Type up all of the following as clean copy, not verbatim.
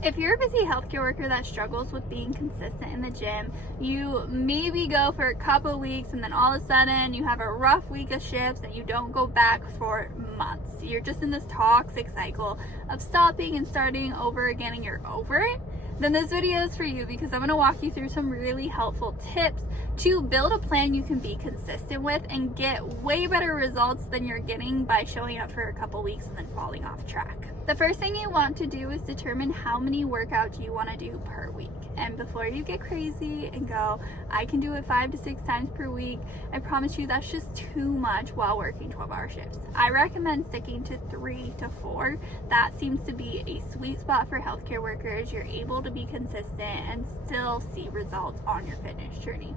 If you're a busy healthcare worker that struggles with being consistent in the gym, you maybe go for a couple weeks and then all of a sudden you have a rough week of shifts and you don't go back for months. You're just in this toxic cycle of stopping and starting over again and you're over it, then this video is for you because I'm going to walk you through some really helpful tips to build a plan you can be consistent with and get way better results than you're getting by showing up for a couple weeks and then falling off track. The first thing you want to do is determine how many workouts you want to do per week. And before you get crazy and go, I can do it 5 to 6 times per week, I promise you that's just too much while working 12-hour shifts. I recommend sticking to 3 to 4. That seems to be a sweet spot for healthcare workers. You're able to be consistent and still see results on your fitness journey.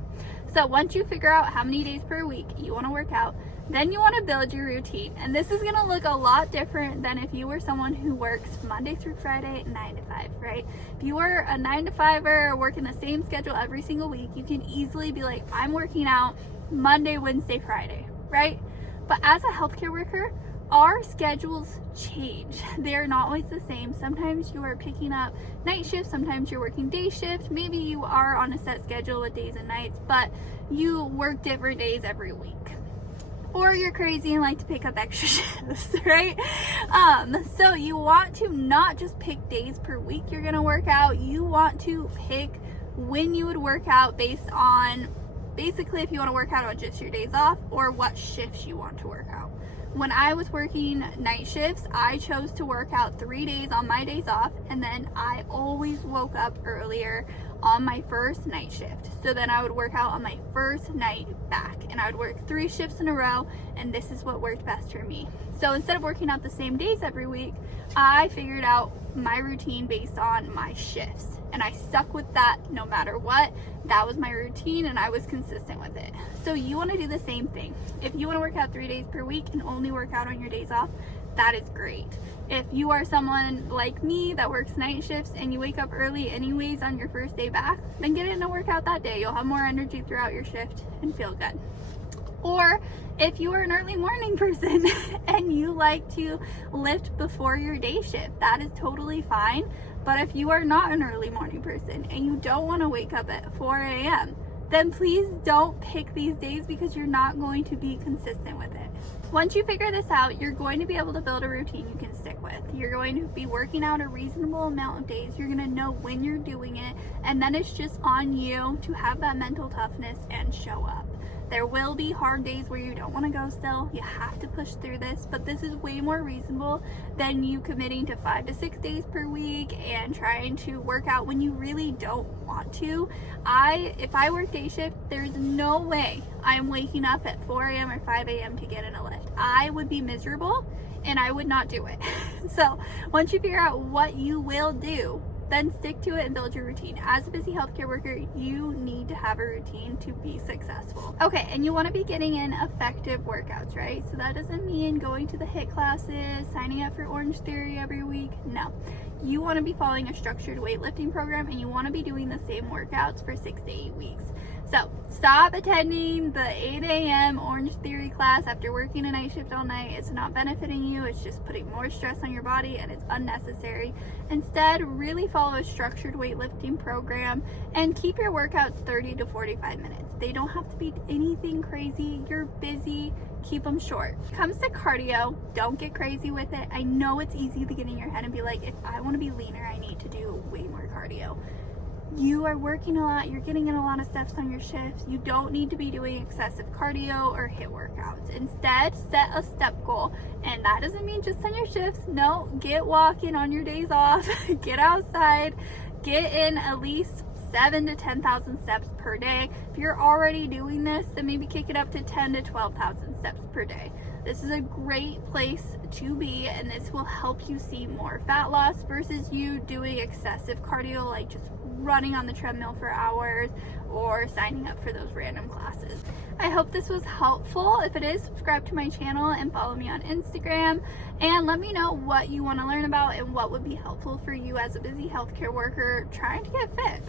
So once you figure out how many days per week you want to work out, then you want to build your routine. And this is going to look a lot different than if you were someone who works Monday through Friday, 9 to 5, right? If you were a 9 to 5er working the same schedule every single week, you can easily be like, I'm working out Monday, Wednesday, Friday, right? But as a healthcare worker, our schedules change. They're not always the same. Sometimes you are picking up night shifts, sometimes you're working day shift. Maybe you are on a set schedule with days and nights, but you work different days every week. Or you're crazy and like to pick up extra shifts, right? So you want to not just pick days per week you're gonna work out. You want to pick when you would work out based on basically if you want to work out on just your days off or what shifts you want to work out. When I was working night shifts, I chose to work out 3 days on my days off, and then I always woke up earlier on my first night shift. So then I would work out on my first night back, and I would work 3 shifts in a row, and this is what worked best for me. So instead of working out the same days every week, I figured out my routine based on my shifts, and I stuck with that no matter what. That was my routine and I was consistent with it. So you want to do the same thing. If you want to work out 3 days per week and only work out on your days off, that is great. If you are someone like me that works night shifts and you wake up early anyways on your first day back, then get in a workout that day. You'll have more energy throughout your shift and feel good. Or if you are an early morning person and you like to lift before your day shift, that is totally fine. But if you are not an early morning person and you don't want to wake up at 4 a.m., then please don't pick these days because you're not going to be consistent with it. Once you figure this out, you're going to be able to build a routine you can stick with. You're going to be working out a reasonable amount of days. You're going to know when you're doing it, and then it's just on you to have that mental toughness and show up. There will be hard days where you don't want to go still. You have to push through this, but this is way more reasonable than you committing to 5 to 6 days per week and trying to work out when you really don't want to. If I work day shift, there's no way I'm waking up at 4 a.m. or 5 a.m. to get in a lift. I would be miserable and I would not do it. So once you figure out what you will do, then stick to it and build your routine. As a busy healthcare worker, you need to have a routine to be successful. Okay, and you want to be getting in effective workouts, right? So that doesn't mean going to the HIIT classes, signing up for Orange Theory every week. No. You want to be following a structured weightlifting program and you want to be doing the same workouts for 6 to 8 weeks. So stop attending the 8 a.m. Orange Theory class after working a night shift all night. It's not benefiting you. It's just putting more stress on your body and it's unnecessary. Instead, really follow a structured weightlifting program and keep your workouts 30 to 45 minutes. They don't have to be anything crazy. You're busy. Keep them short. When it comes to cardio, don't get crazy with it. I know it's easy to get in your head and be like, if I want to be leaner, I need to do way more cardio. You are working a lot, you're getting in a lot of steps on your shifts. You don't need to be doing excessive cardio or HIIT workouts. Instead, set a step goal. And that doesn't mean just on your shifts. No, get walking on your days off, get outside, get in at least 7 to 10,000 steps per day. If you're already doing this, then maybe kick it up to 10 to 12,000 steps per day. This is a great place to be, and this will help you see more fat loss versus you doing excessive cardio, like just running on the treadmill for hours or signing up for those random classes. I hope this was helpful. If it is, subscribe to my channel and follow me on Instagram, and let me know what you want to learn about and what would be helpful for you as a busy healthcare worker trying to get fit.